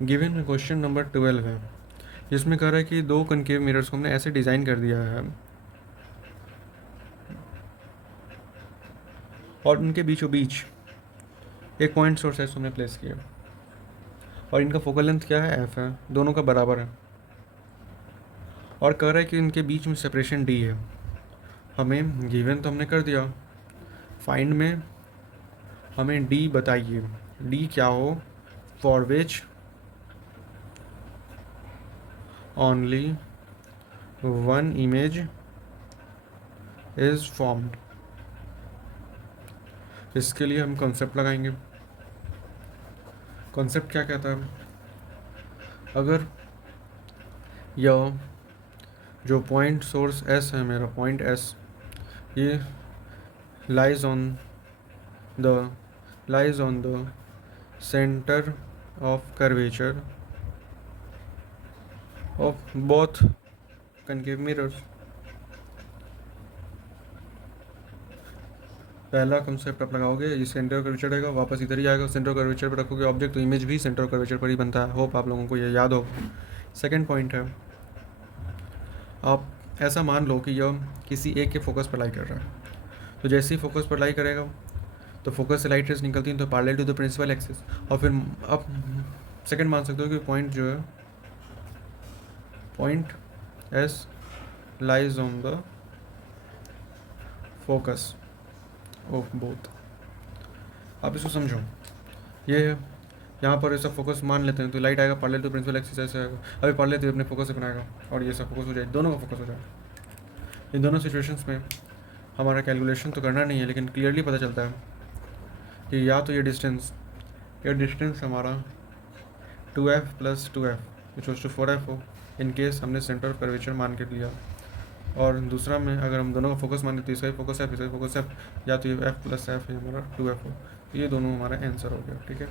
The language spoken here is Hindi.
गिवन क्वेश्चन नंबर 12 है, जिसमें कह रहा है कि दो कनकेव मिरर्स को हमने ऐसे डिज़ाइन कर दिया है और उनके बीचों बीच एक पॉइंट सोर्स एस हमने प्लेस किया और इनका फोकल लेंथ क्या है, एफ है, दोनों का बराबर है, और कह रहा है कि इनके बीच में सेपरेशन डी है। हमें गिवन तो हमने कर दिया, फाइंड में हमें डी बताइए, डी क्या हो for which only one image is formed. इसके लिए हम कॉन्सेप्ट लगाएंगे। कॉन्सेप्ट क्या कहता है, अगर यह जो पॉइंट सोर्स एस है, मेरा पॉइंट एस, ये lies on the centre of curvature of both concave mirrors. पहला कंसेप्ट आप लगाओगे, ये सेंटर कर्वेचर रहेगा, वापस इधर ही आएगा, सेंटर कर्वेचर पर रखोगे ऑब्जेक्ट, तो इमेज भी सेंटर कर्वेचर पर ही बनता है। होप आप लोगों को ये याद हो। सेकंड पॉइंट है, आप ऐसा मान लो कि यह किसी एक के फोकस पर लाई कर रहा है, तो जैसे ही फोकस पर लाई करेगा तो फोकस से लाइट रेज निकलती हैं तो parallel to the principal axis, और फिर आप सेकंड मान सकते हो कि पॉइंट जो है, point S lies on the focus of both. आप इसको समझो, ये यहाँ पर ये सब फोकस मान लेते हैं तो लाइट आएगा पैरेलल टू प्रिंसिपल एक्सिस ऐसे आएगा, अभी पैरेलल तो अपने फोकस से बनाएगा और ये सब फोकस हो जाए, दोनों का फोकस हो जाए। इन दोनों सिचुएशंस में हमारा कैलकुलेशन तो करना नहीं है, लेकिन क्लियरली पता चलता है कि या तो ये डिस्टेंस हमारा 2f + 2f which was to 4f हो, इन केस हमने सेंटर ऑफ कर्वेचर मान के लिया, और दूसरा में अगर हम दोनों का फोकस माने तो इसका फोकस f, इसका फोकस f, या तो ये f + f है हमारा 2f हो। ये दोनों हमारा आंसर हो गया। ठीक है।